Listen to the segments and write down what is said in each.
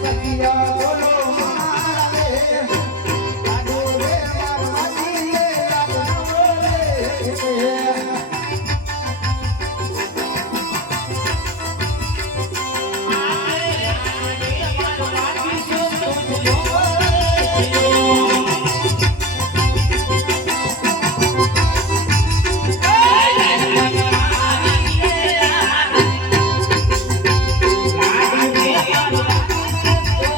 સખિયા બોલો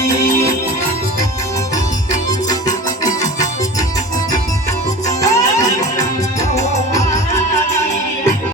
নাই